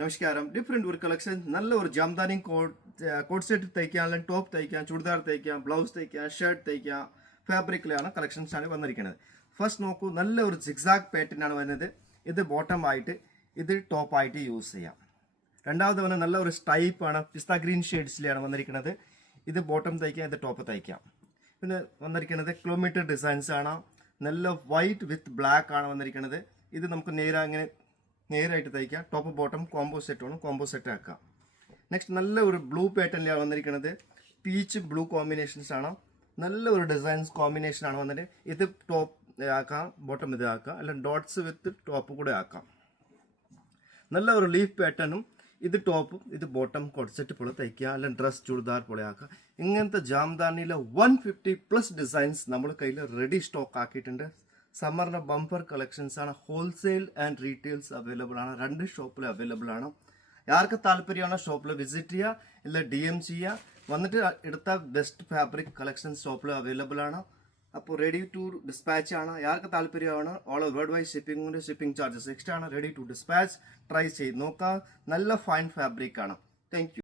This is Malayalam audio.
നമസ്കാരം. ഡിഫറെൻറ്റ് ഒരു കളക്ഷൻ, നല്ല ഒരു ജാംദാനി കോട്ട് സെറ്റ് തയ്ക്കാം, അല്ലെങ്കിൽ ടോപ്പ് തയ്ക്കാം, ചുടിദാർ തയ്ക്കാം, ബ്ലൗസ് തയ്ക്കാം, ഷർട്ട് തയ്ക്കാം, ഫാബ്രിക്കിലാണ് കളക്ഷൻസ് ആണ് വന്നിരിക്കുന്നത്. ഫസ്റ്റ് നോക്കൂ, നല്ല ഒരു സിക്സാക് പാറ്റേൺ ആണ് വരുന്നത്. ഇത് ബോട്ടം ആയിട്ട്, ഇത് ടോപ്പ് ആയിട്ട് യൂസ് ചെയ്യാം. രണ്ടാമത് വന്ന് നല്ല ഒരു സ്ട്രൈപ്പ് ആണ്, പിസ്ത ഗ്രീൻ ഷെയ്ഡ്സിലാണ് വന്നിരിക്കുന്നത്. ഇത് ബോട്ടം തയ്ക്കാം, ഇത് ടോപ്പ് തയ്ക്കാം. പിന്നെ വന്നിരിക്കുന്നത് കിലോമീറ്റർ ഡിസൈൻസ് ആണ്. നല്ല വൈറ്റ് വിത്ത് ബ്ലാക്ക് ആണ് വന്നിരിക്കുന്നത്. ഇത് നമുക്ക് നേരായിട്ട് തയ്ക്കാം. ടോപ്പ് ബോട്ടം കോംബോ സെറ്റ് ആണ്, കോംബോ സെറ്റ് ആക്കാം. നെക്സ്റ്റ് നല്ല ഒരു ബ്ലൂ പാറ്റേണിലാണ് വന്നിരിക്കുന്നത്. പീച്ച് ബ്ലൂ കോമ്പിനേഷൻസ് ആണ്. നല്ല ഒരു ഡിസൈൻസ് കോമ്പിനേഷൻ ആണ് വന്നിട്ട്. ഇത് ടോപ്പ് ആക്കാം, ബോട്ടം ഇത് ആക്കാം, അല്ലെങ്കിൽ ഡോട്ട്സ് വിത്ത് ടോപ്പ് കൂടെ ആക്കാം. നല്ല ഒരു ലീഫ് പാറ്റേണും, ഇത് ടോപ്പും ഇത് ബോട്ടം കോട്ട് സെറ്റ് പോലെ തയ്ക്കുക, അല്ലെങ്കിൽ ഡ്രസ് ചുടിദാർ പോലെ ആക്കുക. ഇങ്ങനത്തെ ജാംദാനിയിലെ 150+ ഡിസൈൻസ് നമ്മൾ കയ്യിൽ റെഡി സ്റ്റോക്ക് ആക്കിയിട്ടുണ്ട്. സമ്മറിൻ്റെ ബമ്പർ കളക്ഷൻസ് ആണ്. ഹോൾസെയിൽ ആൻഡ് റീറ്റെയിൽസ് അവൈലബിൾ ആണ്. 2 ഷോപ്പിൽ അവൈലബിൾ ആണ്. ആർക്ക് താല്പര്യമാണ് ഷോപ്പിൽ വിസിറ്റ് ചെയ്യുക, ഇല്ല DM ചെയ്യുക. വന്നിട്ട് എടുത്ത ബെസ്റ്റ് ഫാബ്രിക് കളക്ഷൻസ് ഷോപ്പിൽ അവൈലബിൾ ആണ്. അപ്പോൾ റെഡി ടു ഡിസ്പാച്ച് ആണ്. ആർക്ക് താല്പര്യമാണ് all world wide shipping charges extra ആണ്. റെഡി ടു ഡിസ്പാച്ച് ട്രൈ ചെയ്ത് നോക്കാം. നല്ല ഫൈൻ ഫാബ്രിക് ആണ്. Thank you.